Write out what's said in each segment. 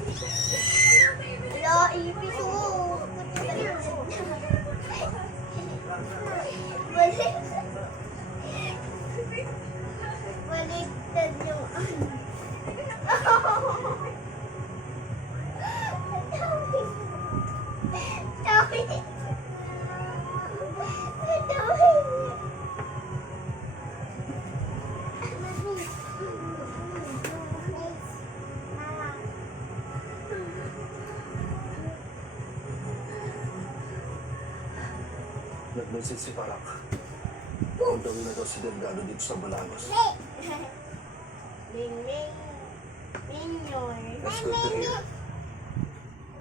Wala, ipis oh. Baliktad yung ano. Tawi. Nag-message si Parak. Ang gawin na daw si Delgado dito sa Balanos. Ming-ming. Minyor. That's good to hear.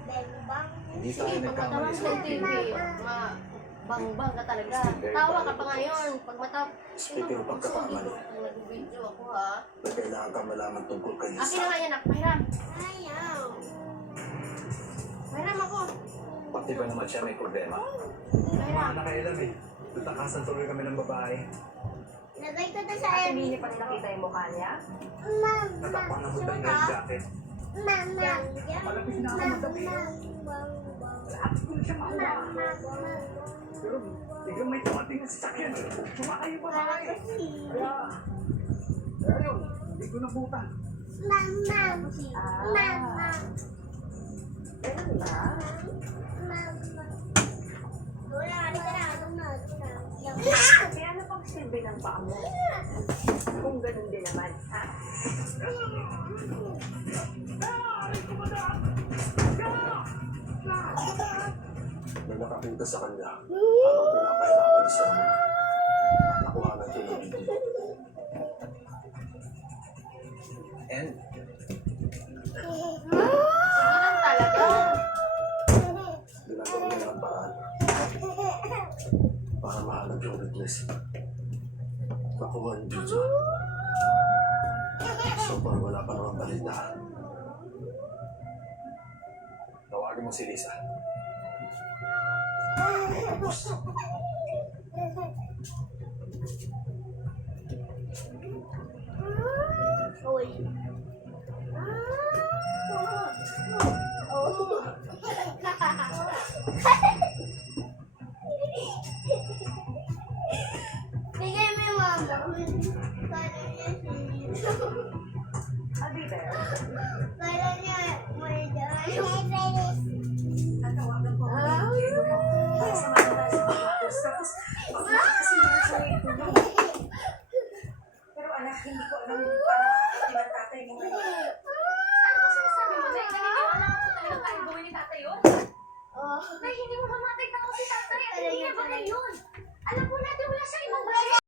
Bang-bang. Hindi tayo nagkamali sa TV, bang-bang ka talaga. Tawa ka pa ngayon. Pag Speaking of pagkakamali, nag-video ako ha. na kailangan ka malaman tungkol kay Akin na Lisa. nga yan, pahiram. Ayaw. Pahiram ako. Pati ba naman siya may problema? Pahiram. Nakailam eh. Tutakasan tuloy kami ng babae. Lagay ko to sa Hindi niya pa nakita yung mukha niya. Natakpan ng hutang na yung jacket. Mama. Palapit na ako matabi. Malapit ko na siya makuha. Pero biglang may tumating na sasakyan. Sumakayo pa ba eh. Kaya, ayun, hindi ko nabutan. Mama. Ganun ba? Wala, halika na. Kaya ano pang silbi ng paa mo? Kung ganun din naman, ha? Na nakakita sa kanya, habang pinapahirapan sa nakuhanan ko ng video. And, Ganun talaga. Ginagawa nila ang paraan para mahanap yung witness. Nakuha yung video. So far, wala pa naman balita. tawagin mo si Lisa. Tapos, Uy. Bigay mo yung mama. Kala niya siya. I'll be there. Kala niya may dahil. Tatawagan ko. Sama na tayo sa pagkakos. Tapos, kasi meron sa way to know. Pero anak, hindi ko alam parang tinatatay mo ngayon. Ano ba sinasabi mo? Nay, naniniwala ka po talaga kahit gawin ni tatay yun? Oh. Nay, hindi mo mamatay na ako si tatay. Talaga, Hindi niya ba talaga. yun? Alam po natin wala siyang ibang